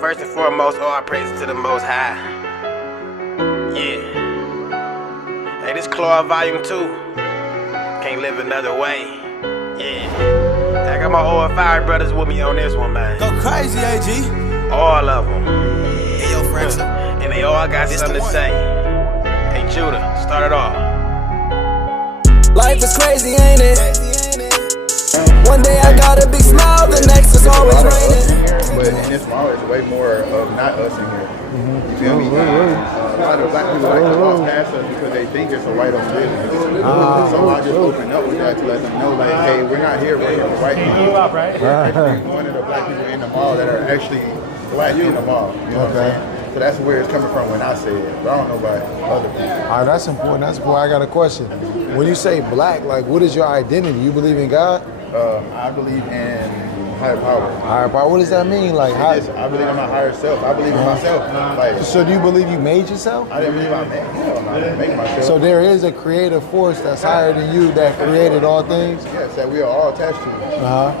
first and foremost, all praises to the Most High. Yeah. Hey, this Claw Volume 2. Can't live another way. Yeah. I got my O.F.I brothers with me on this one, man. Go crazy, AG. All of them. Hey, yo, Fraxel. And they all got something to say. Hey, Judah, start it off. Life is crazy, ain't it? One day I got a big smile, the next is always raining. But in this mall, it's way more of not us in here. You feel me? A lot of black people like to walk past us because they think it's a white-owned business. So I just open up with that to let them know, like, hey, we're not here, we're here for white people. Actually, one of the black people in the mall that are actually black in the mall. You know what I'm saying? So that's where it's coming from when I say it. But I don't know about other people. All right, that's important. That's important. I got a question. When you say black, like, what is your identity? You believe in God? I believe in higher power. Higher power. What does that mean? Like, how? I believe in my higher self. I believe in myself. Like, So do you believe you made yourself? I didn't believe I made. Hell, I didn't make myself. So there is a creative force that's higher than you that created all things? Yes, that we are all attached to.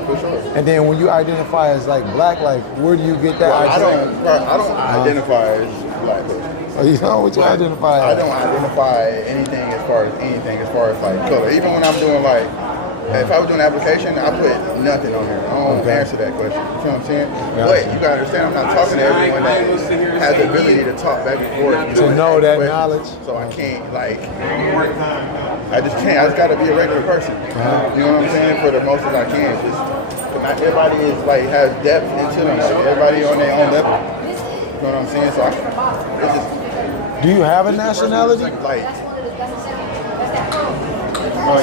For sure. And then when you identify as like black, like where do you get that identity? I don't identify as black. Oh, you know what you identify I as? don't identify anything as far as like color. Even when I'm doing like, if I was doing an application, I put nothing on there. I don't answer that question. You know what I'm saying? But you gotta understand, I'm not talking to everyone that has the ability to talk back and forth. To know that knowledge. So I can't like, I just can't. I just gotta be a regular person. You know what I'm saying? For the most that I can. Just, not everybody is like has depth into them. Like, everybody on their own level. You know what I'm saying? So it's just. Do you have a nationality? Like, I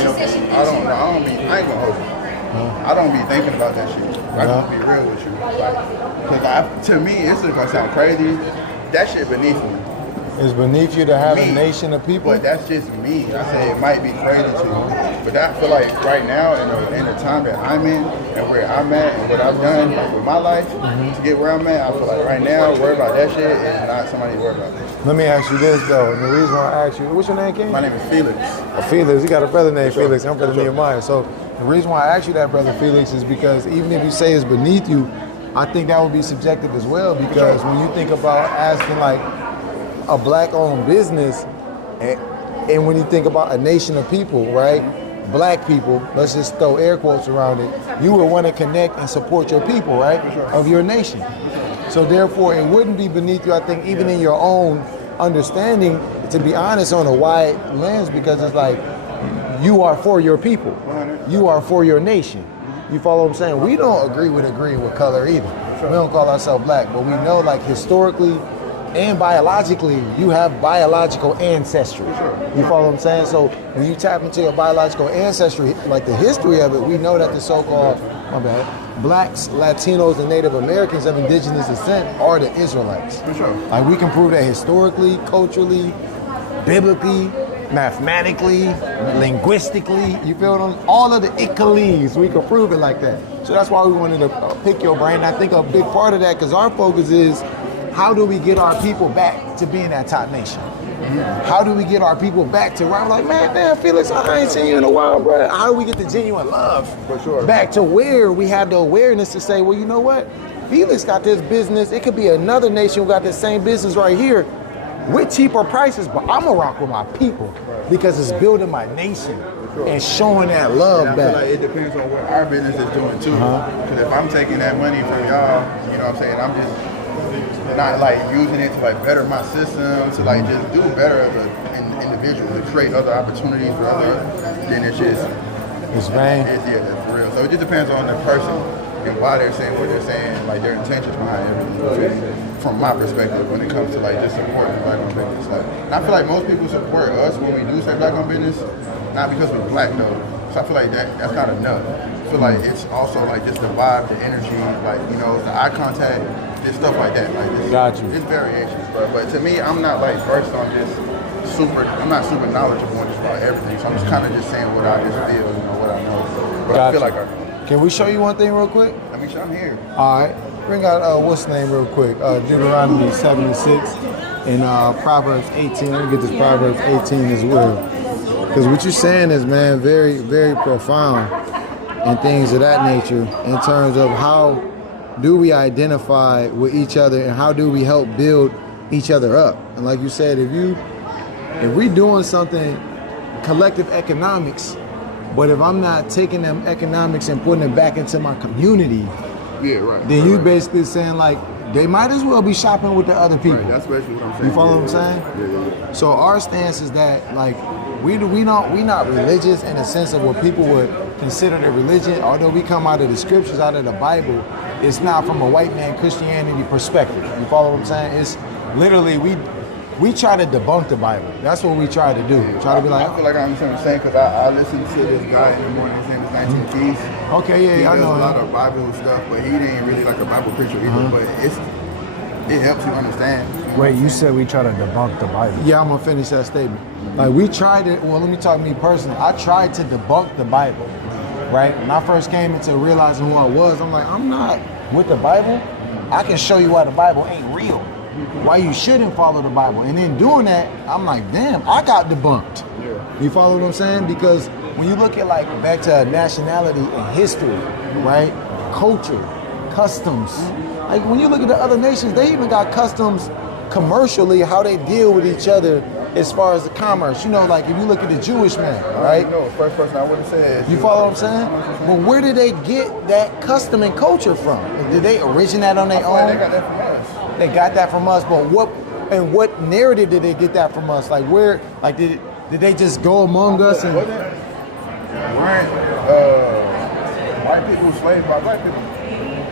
ain't gonna hold you. I don't be thinking about that shit. I just be real with you. Like, cause to me, it's gonna sound crazy. That shit beneath me. It's beneath you to have a nation of people? But that's just me. I say it might be crazy to you. But I feel like right now, in the time that I'm in, and where I'm at, and what I've done with my life to get where I'm at, I feel like right now, worry about that shit is not somebody worried about that. Let me ask you this though, and the reason why I asked you, what's your name, King? My name is Felix. Felix, you got a brother named Felix, I'm brother Nehemiah. So the reason why I asked you that, brother Felix, is because even if you say it's beneath you, I think that would be subjective as well, because when you think about asking like a black-owned business, and when you think about a nation of people, right? Black people, let's just throw air quotes around it, you would want to connect and support your people, right? Of your nation. So therefore, it wouldn't be beneath you, I think, even in your own understanding, to be honest, on a wide lens, because it's like, you are for your people. You are for your nation. You follow what I'm saying? We don't agreeing with color either. We don't call ourselves black, but we know like historically and biologically, you have biological ancestry. You follow what I'm saying? So when you tap into your biological ancestry, like the history of it, we know that the so-called, blacks, Latinos, and Native Americans of indigenous descent are the Israelites. Like we can prove that historically, culturally, biblically, mathematically, linguistically, you feel what I'm, all of the icalees, we can prove it like that. So that's why we wanted to pick your brain. I think a big part of that, because our focus is, how do we get our people back to being that top nation? How do we get our people back to where I'm like, man, Felix, I ain't seen you in a while, bro. How do we get the genuine love back to where we have the awareness to say, well, you know what? Felix got this business. It could be another nation who got the same business right here with cheaper prices, but I'm gonna rock with my people because it's building my nation and showing that love back. I feel like it depends on what our business is doing too. Because if I'm taking that money from y'all, you know what I'm saying, I'm just not like using it to like better my system, to like just do better as an individual, to create other opportunities for others, then it's just, it's vain. That's real. So it just depends on the person and why they're saying what they're saying, like their intentions behind everything. From my perspective, when it comes to like just supporting black-owned business, like, and I feel like most people support us when we do say black-owned business, not because we're black though. So I feel like that's not enough. I feel like it's also like just the vibe, the energy, like the eye contact. Just stuff like that. Like it's variations, bro. But to me, I'm not like versed on I'm not super knowledgeable on just about everything. So I'm just kind of just saying what I just feel, what I know. But I feel like I know. Can we show you one thing real quick? Let me show I'm here. All right. Bring out what's the name real quick? Deuteronomy 76 and Proverbs 18. Let me get this Proverbs 18 as well. Because what you're saying is, man, very, very profound and things of that nature in terms of how do we identify with each other and how do we help build each other up? And like you said, if we doing something collective economics, but if I'm not taking them economics and putting it back into my community, Yeah, right. then you right. basically saying like they might as well be shopping with the other people. Right, that's basically what I'm saying. You follow what I'm saying? Yeah. So our stance is that like we not religious in the sense of what people would consider the religion. Although we come out of the scriptures, out of the Bible, it's not from a white man Christianity perspective. You follow what I'm saying? It's literally we try to debunk the Bible. That's what we try to do. Try to be like, I feel like I understand what you're saying because I listen to this guy in the morning. His name is 19 Keys. okay, He yeah, I does know. a lot of Bible stuff, but he didn't really like a Bible preacher either. But it helps you understand. You know what Wait, I'm you saying? said we try to debunk the Bible. Yeah, I'm gonna finish that statement. Like we tried it. Well, let me talk to me personally. I tried to debunk the Bible. Right? When I first came into realizing who I was, I'm like, I'm not with the Bible. I can show you why the Bible ain't real. Why you shouldn't follow the Bible. And in doing that, I'm like, damn, I got debunked. Yeah. You follow what I'm saying? Because when you look at like back to nationality and history, right? Culture, customs. Like when you look at the other nations, they even got customs commercially, how they deal with each other as far as the commerce. You know, like if you look at the Jewish man, right? No, first person I would have said. You follow what I'm saying? But where did they get that custom and culture from? Did they originate on their own? They got that from us. They got that from us, but what narrative did they get that from us? Like where, like did they just go among us and? Weren't white people enslaved by black people?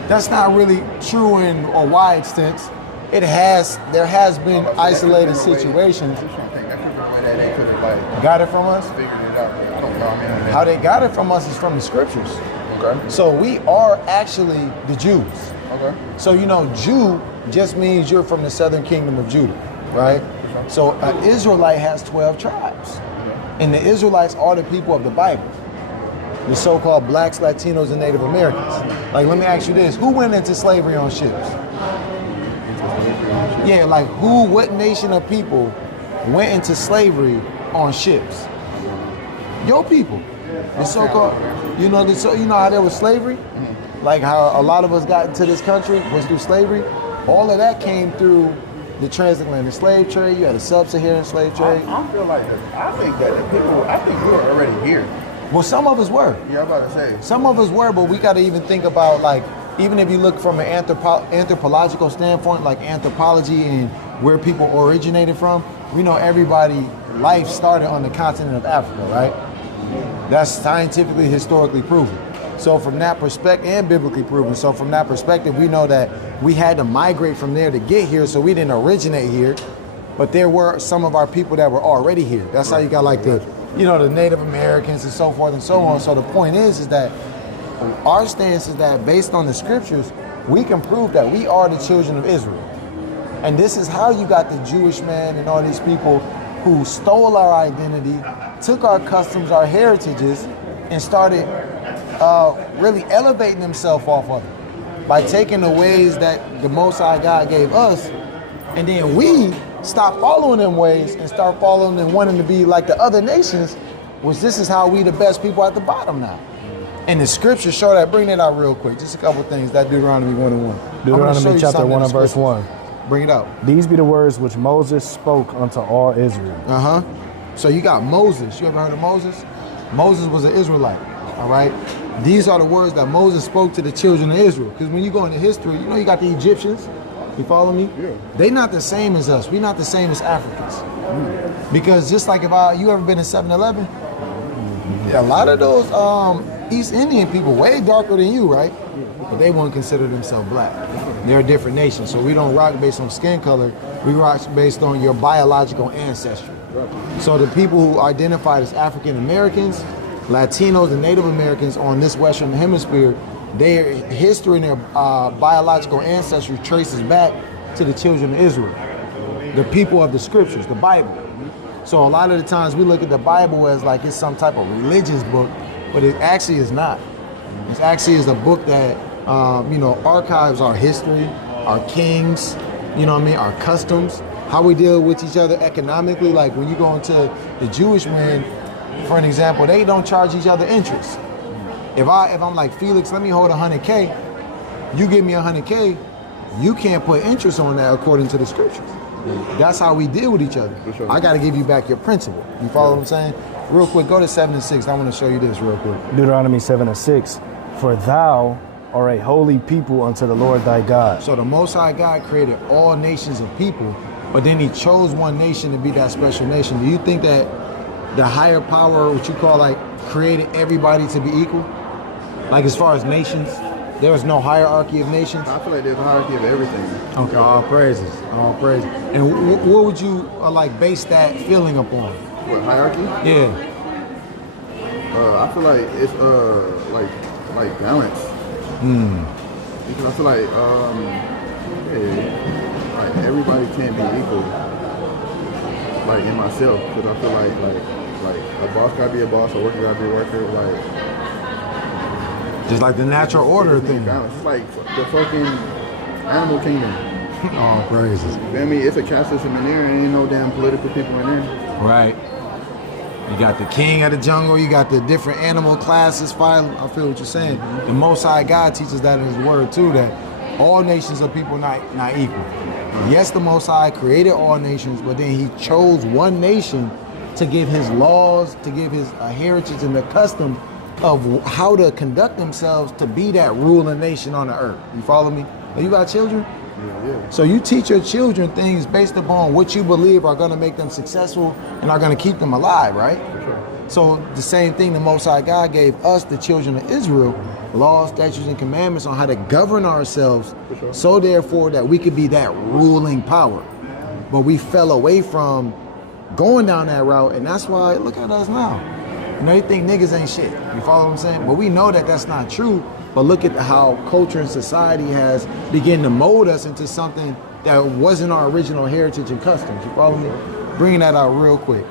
That's not really true in a wide sense. There has been isolated situations. I'm just trying to think. That could be why they could have like Got it from us? figured it out. I don't know. I mean, How they got it from us is from the scriptures. okay. So we are actually the Jews. Okay. So you know, Jew just means you're from the southern kingdom of Judah, right? So an Israelite has 12 tribes. And the Israelites are the people of the Bible. The so-called blacks, Latinos, and Native Americans. Like, let me ask you this. Who went into slavery on ships? Yeah, like what nation of people went into slavery on ships? Your people. The so-called, you know how there was slavery? Like how a lot of us got into this country was through slavery. All of that came through the transatlantic slave trade. You had a sub-Saharan slave trade. I feel like I think we were already here. Well, some of us were. Yeah, I'm about to say. Some of us were, but we got to even think about like, even if you look from an anthropological standpoint, like anthropology and where people originated from, we know everybody, life started on the continent of Africa, right? That's scientifically, historically proven. So from that perspective, and biblically proven, so from that perspective, we know that we had to migrate from there to get here, so we didn't originate here, but there were some of our people that were already here. That's how you got like the Native Americans and so forth and so on. So the point is that our stance is that based on the scriptures, we can prove that we are the children of Israel. And this is how you got the Jewish man and all these people who stole our identity, took our customs, our heritages, and started really elevating themselves off of it by taking the ways that the Most High God gave us, and then we stop following them ways and start following and wanting to be like the other nations, which this is how we the best people at the bottom now. And the scriptures show that. Bring that out real quick. Just a couple things. That Deuteronomy 1:1. Deuteronomy chapter 1 and verse 1. Bring it out. These be the words which Moses spoke unto all Israel. So you got Moses. You ever heard of Moses? Moses was an Israelite. All right. These are the words that Moses spoke to the children of Israel. Because when you go into history, you got the Egyptians. You follow me? Yeah. They not the same as us. We not the same as Africans. Because just like you ever been in 7-Eleven? A lot of those East Indian people way darker than you, right? But they won't consider themselves black. They're a different nation. So we don't rock based on skin color. We rock based on your biological ancestry. So the people who identified as African Americans, Latinos, and Native Americans on this Western Hemisphere, their history and their biological ancestry traces back to the children of Israel, the people of the scriptures, the Bible. So a lot of the times we look at the Bible as like it's some type of religious book, but it actually is not. It actually is a book that archives our history, our kings, our customs, how we deal with each other economically. Like when you go into the Jewish man, for an example, they don't charge each other interest. If I'm like, Felix, let me hold 100K, You give me 100K, you can't put interest on that according to the scriptures. That's how we deal with each other. sure. I got to give you back your principal. You follow what I'm saying? Real quick, go to 7 and 6. I want to show you this real quick. Deuteronomy 7 and 6. For thou art a holy people unto the Lord thy God. So the Most High God created all nations of people, but then he chose one nation to be that special nation. Do you think that the higher power, what you call like, created everybody to be equal? Like as far as nations, there was no hierarchy of nations? I feel like there's a hierarchy of everything. Okay, all praises, all praises. And what would you like base that feeling upon? What, hierarchy? Yeah. I feel like it's like balance. Because I feel like like everybody can't be equal. Like in myself, because I feel like a boss gotta be a boss, a worker gotta be a worker. Like Just like the natural order thing. balance. It's like the fucking animal kingdom. All praises. You feel me? It's a caste system in there, and ain't no damn political people in there. Right. You got the king of the jungle, you got the different animal classes fighting. I feel what you're saying. The Most High God teaches that in his word too, that all nations are people not equal. Yes, the Most High created all nations, but then he chose one nation to give his laws, to give his heritage and the custom of how to conduct themselves to be that ruling nation on the earth. You follow me? You got children? Yeah. So you teach your children things based upon what you believe are going to make them successful and are going to keep them alive, right? So the same thing the Most High God gave us, the children of Israel, laws, statutes, and commandments on how to govern ourselves, so therefore that we could be that ruling power. But we fell away from going down that route, and that's why, look at us now. You know, you think niggas ain't shit. You follow what I'm saying? But we know that that's not true. But look at how culture and society has begun to mold us into something that wasn't our original heritage and customs. You follow me? Bringing that out real quick.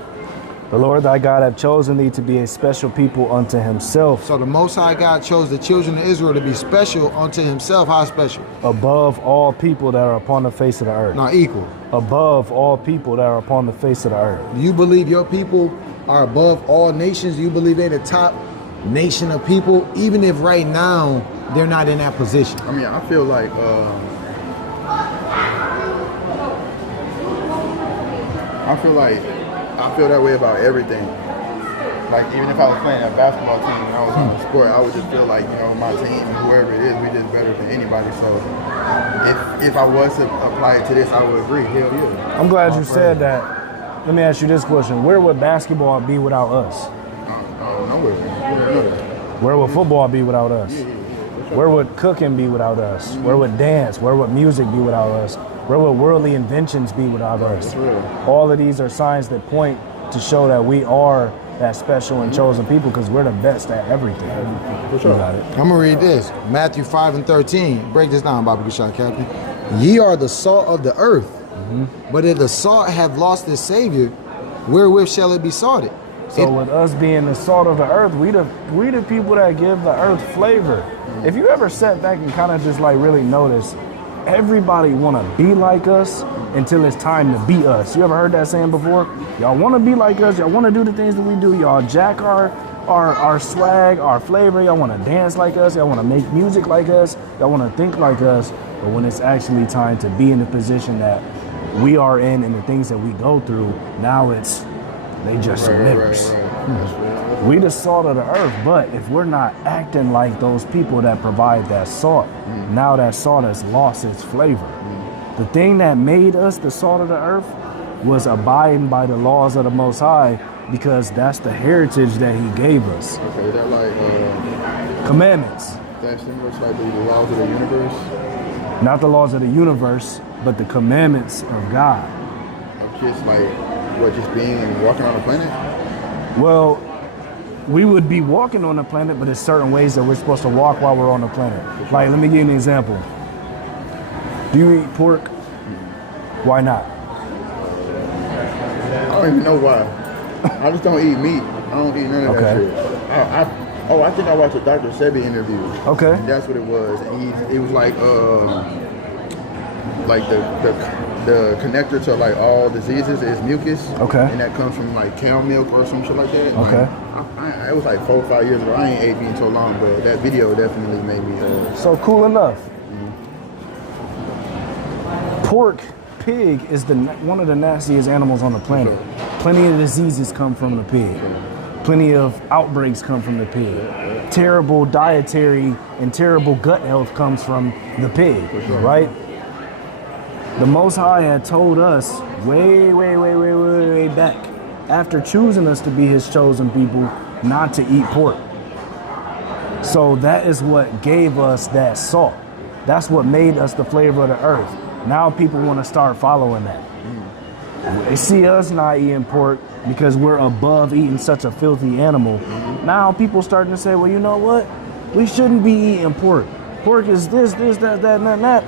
The Lord thy God hath chosen thee to be a special people unto himself, So the Most High God chose the children of Israel to be special unto himself. How special? above all people that are upon the face of the earth. Not equal. Above all people that are upon the face of the earth. Do you believe your people are above all nations? Do you believe they're the top nation of people, even if right now they're not in that position? I mean, I feel like I feel that way about everything. Like even if I was playing a basketball team and I was on a sport, I would just feel like, you know, my team, whoever it is, we just better than anybody. So if I was to apply it to this, I would agree. Hell yeah. I'm glad you said that. Let me ask you this question. Where would basketball be without us? I don't know where. Where would football be without us? Where would cooking be without us? Where would dance? Where would music be without us? Where would worldly inventions be without us? All of these are signs that point to show that we are that special and chosen people because we're the best at everything. For sure. You got it. I'm gonna read this. Matthew 5 and 13. Break this down, Bobby Gashot, Captain. Ye are the salt of the earth, but if the salt have lost its savior, wherewith shall it be salted? So with us being the salt of the earth, we the people that give the earth flavor. If you ever sat back and kind of just like really notice, everybody want to be like us until it's time to be us. You ever heard that saying before? Y'all want to be like us. Y'all want to do the things that we do. Y'all jack our swag, our flavor. Y'all want to dance like us. Y'all want to make music like us. Y'all want to think like us. But when it's actually time to be in the position that we are in and the things that we go through, now it's they just some niggas. We the salt of the earth, but if we're not acting like those people that provide that salt, now that salt has lost its flavor. The thing that made us the salt of the earth was abiding by the laws of the Most High, because that's the heritage that he gave us. Okay, that like Commandments. that's similar to like the laws of the universe. Not the laws of the universe, but the commandments of God. Of just like what, just being and walking on the planet? Well, we would be walking on the planet, but there's certain ways that we're supposed to walk while we're on the planet. Like, let me give you an example. Do you eat pork? Why not? I don't even know why. I just don't eat meat. I don't eat none of that Okay. shit. I think I watched a Dr. Sebi interview. Okay. And that's what it was. And it was like the connector to like all diseases is mucus. Okay. And that comes from like cow milk or some shit like that. Okay. It was like 4 or 5 years ago. I ain't ate meat in so long, but that video definitely made me. So cool enough. Pig is one of the nastiest animals on the planet. Plenty of diseases come from the pig. Plenty of outbreaks come from the pig. Terrible dietary and terrible gut health comes from the pig, right? The Most High had told us way back, after choosing us to be his chosen people, not to eat pork. So that is what gave us that salt. That's what made us the flavor of the earth. Now people want to start following that. They see us not eating pork because we're above eating such a filthy animal. Now people starting to say, well, you know what? We shouldn't be eating pork. Pork is this, that, and that.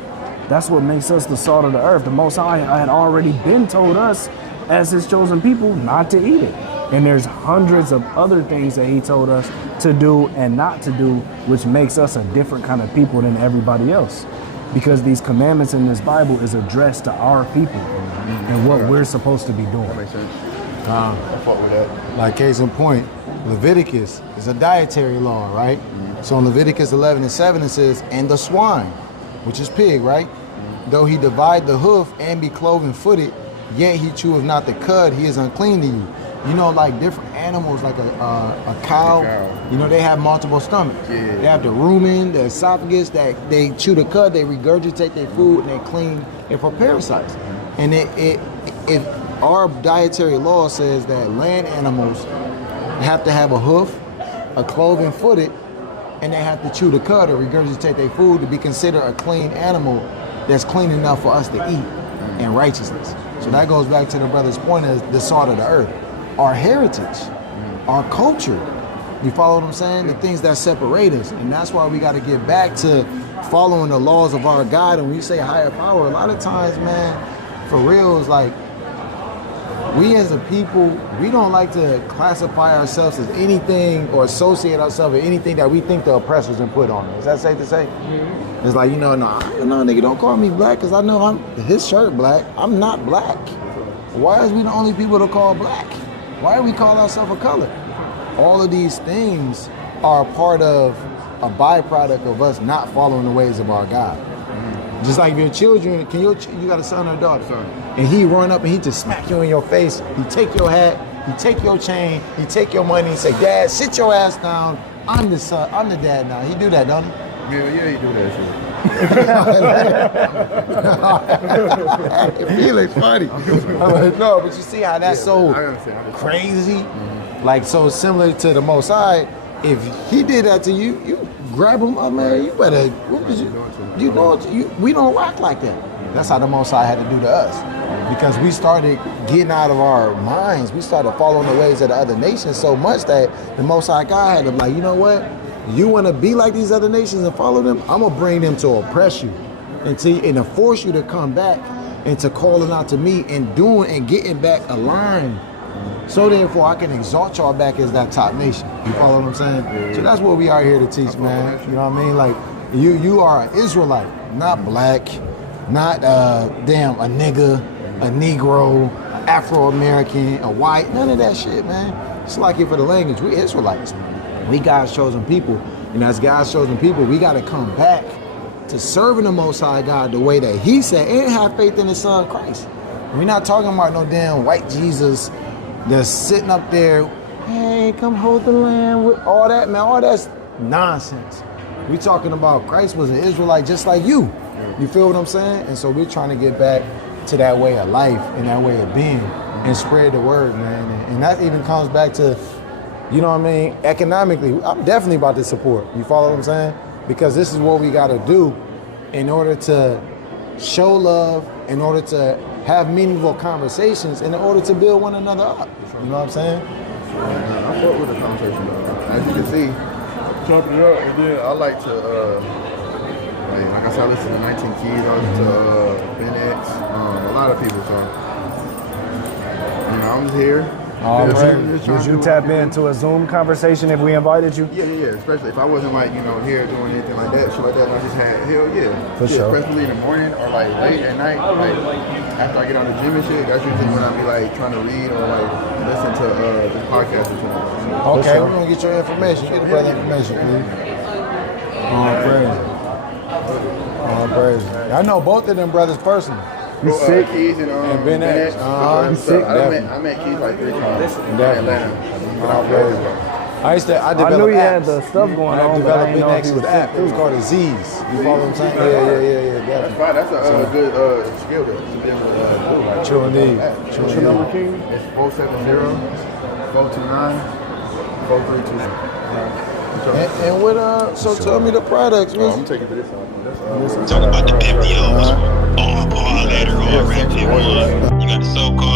That's what makes us the salt of the earth. The Most High had already been told us as his chosen people not to eat it. And there's hundreds of other things that he told us to do and not to do, which makes us a different kind of people than everybody else. Because these commandments in this Bible is addressed to our people and what we're supposed to be doing. That makes sense. I fuck with that. Like case in point, Leviticus is a dietary law, right? So in Leviticus 11:7 it says, and the swine, which is pig, right? Though he divide the hoof and be cloven footed, yet he cheweth not the cud, he is unclean to you. You know, like different animals, like a cow, you know, they have multiple stomachs. Yeah. They have the rumen, the esophagus, that they chew the cud, they regurgitate their food, and they clean it for parasites. And it our dietary law says that land animals have to have a hoof, a cloven footed, and they have to chew the cud or regurgitate their food to be considered a clean animal that's clean enough for us to eat in righteousness. So that goes back to the brother's point as the salt of the earth. Our heritage, our culture. You follow what I'm saying? The things that separate us. And that's why we got to get back to following the laws of our God. And when you say higher power, a lot of times, man, for real, it's like we as a people, we don't like to classify ourselves as anything or associate ourselves with anything that we think the oppressors have put on us. Is that safe to say? Mm-hmm. It's like, no, nigga, don't call me black because I know his shirt black. I'm not black. Why is we the only people to call black? Why do we call ourselves a color? All of these things are part of a byproduct of us not following the ways of our God. Just like your children, you got a son or a daughter, and he run up and he just smack you in your face. He take your hat, he take your chain, he take your money, he say, Dad, sit your ass down. I'm the son, I'm the dad now. He do that, don't he? Yeah, he do that shit. Felix funny. No, but you see how that's so crazy? Like, so similar to the Most High. If he did that to you, you grab him up, man. You better. We don't rock like that. That's how the Most High had to do to us, because we started getting out of our minds. We started following the ways of the other nations so much that the Most High God had to be like, you know what? You want to be like these other nations and follow them? I'm gonna bring them to oppress you and to force you to come back and to calling out to me and doing and getting back aligned. So therefore, I can exalt y'all back as that top nation. You follow what I'm saying? So that's what we are here to teach, man. You know what I mean? Like, you are an Israelite, not black, not a nigga, a Negro, Afro-American, a white, none of that shit, man. It's like it for the language. We Israelites. We God's chosen people. And as God's chosen people, we got to come back to serving the Most High God the way that he said, and have faith in his son Christ. We're not talking about no damn white Jesus that's sitting up there, hey, come hold the land, with all that, man. All that's nonsense. We talking about Christ was an Israelite just like you. You feel what I'm saying? And so we're trying to get back to that way of life and that way of being and spread the word, man. And that even comes back to, you know what I mean, economically. I'm definitely about to support. You follow what I'm saying? Because this is what we got to do in order to show love, in order to have meaningful conversations, and in order to build one another up. You know what I'm saying? I fuck with the conversation, though. As you can see, chopping it up, and then I like to, like I said, I listen to 19 Keys, I listen to Ben X, a lot of people, so, I'm just here. All right. Would you tap into a Zoom conversation if we invited you? Yeah. Especially if I wasn't here doing anything like that, shit like that. And I just had hell yeah. For sure. Especially in the morning or late at night, after I get on the gym and shit. That's usually when I be trying to read or listen to this podcast or something. Okay, we're gonna get your information. Get the brother information, please. All praise. I know both of them brothers personally. sick? Keys and Ben X. You sick? I met Keys like 3 times in Atlanta. I developed knew he had apps. the stuff going I on, but I developed didn't Ben know if he X's was app. sick It was too. called a Z's. You follow what I'm saying? Yeah. That's fine. That's a good skill to be able to do. Like, True indeed. What's your number, King? It's 470-429-4329. And what so tell me the products, man. I'm taking this off. Talk about the FDOs, all letter, all red one. You got the so-called